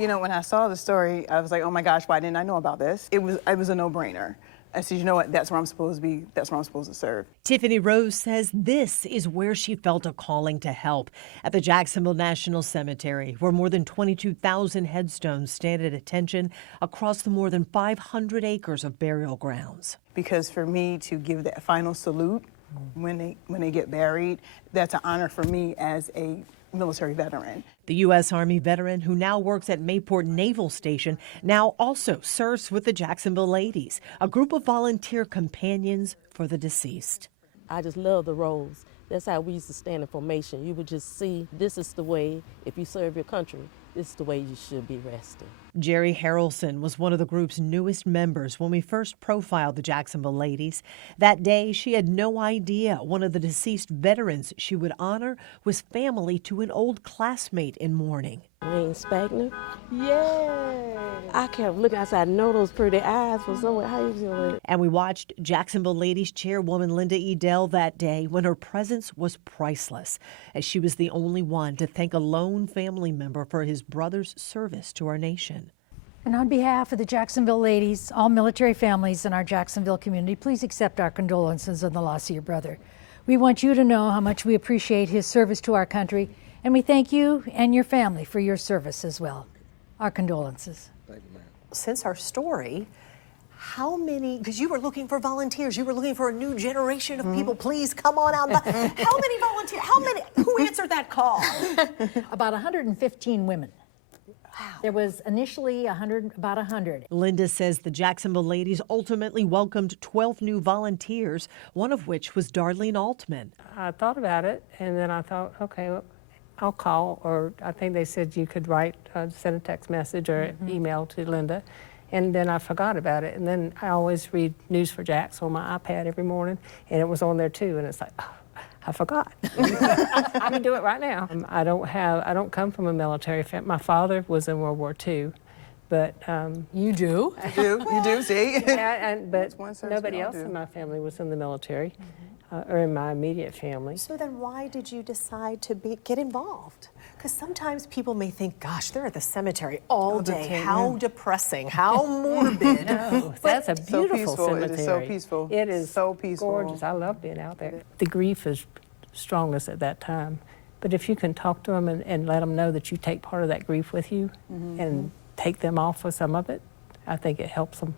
You know, when I saw the story, I was like, oh my gosh, why didn't I know about this? It was a no-brainer. I said, you know what, that's where I'm supposed to be, that's where I'm supposed to serve. Tiffany Rose says this is where she felt a calling to help, at the Jacksonville National Cemetery, where more than 22,000 headstones stand at attention across the more than 500 acres of burial grounds. Because for me to give that final salute when they get buried, that's an honor for me as a military veteran. The U.S. Army veteran who now works at Mayport Naval Station now also serves with the Jacksonville Ladies, a group of volunteer companions for the deceased. I just love the roles. That's how we used to stand in formation. You would just see, this is the way, if you serve your country, this is the way you should be resting. Jerry Harrelson was one of the group's newest members when we first profiled the Jacksonville Ladies. That day, she had no idea one of the deceased veterans she would honor was family to an old classmate in mourning. Wayne Spagner. Yay! I kept looking, I said, I know those pretty eyes from somewhere. How you doing? And we watched Jacksonville Ladies chairwoman Linda Edel that day when her presence was priceless, as she was the only one to thank a lone family member for his brother's service to our nation. And on behalf of the Jacksonville Ladies, all military families in our Jacksonville community, please accept our condolences on the loss of your brother. We want you to know how much we appreciate his service to our country, and we thank you and your family for your service as well. Our condolences. Thank you, ma'am. Since our story, how many, because you were looking for volunteers, you were looking for a new generation of people, please come on out. How many volunteers, who answered that call? About 115 women. Wow. There was initially about 100. Linda says the Jacksonville Ladies ultimately welcomed 12 new volunteers, one of which was Darlene Altman. I thought about it, and then I thought, okay, well, I'll call, or I think they said you could send a text message or email to Linda, and then I forgot about it. And then I always read News for Jacks on my iPad every morning, and it was on there too, and it's like, oh, I forgot. I can do it right now. I don't come from a military family. My father was in World War II, but You do? You do, see? but nobody else in my family was in the military, or in my immediate family. So then why did you decide to get involved? Because sometimes people may think, gosh, they're at the cemetery all day. How depressing, how morbid. No, that's a beautiful cemetery. It is so peaceful. It is so peaceful. Gorgeous. I love being out there. The grief is strongest at that time. But if you can talk to them and let them know that you take part of that grief with you and take them off with some of it, I think it helps them.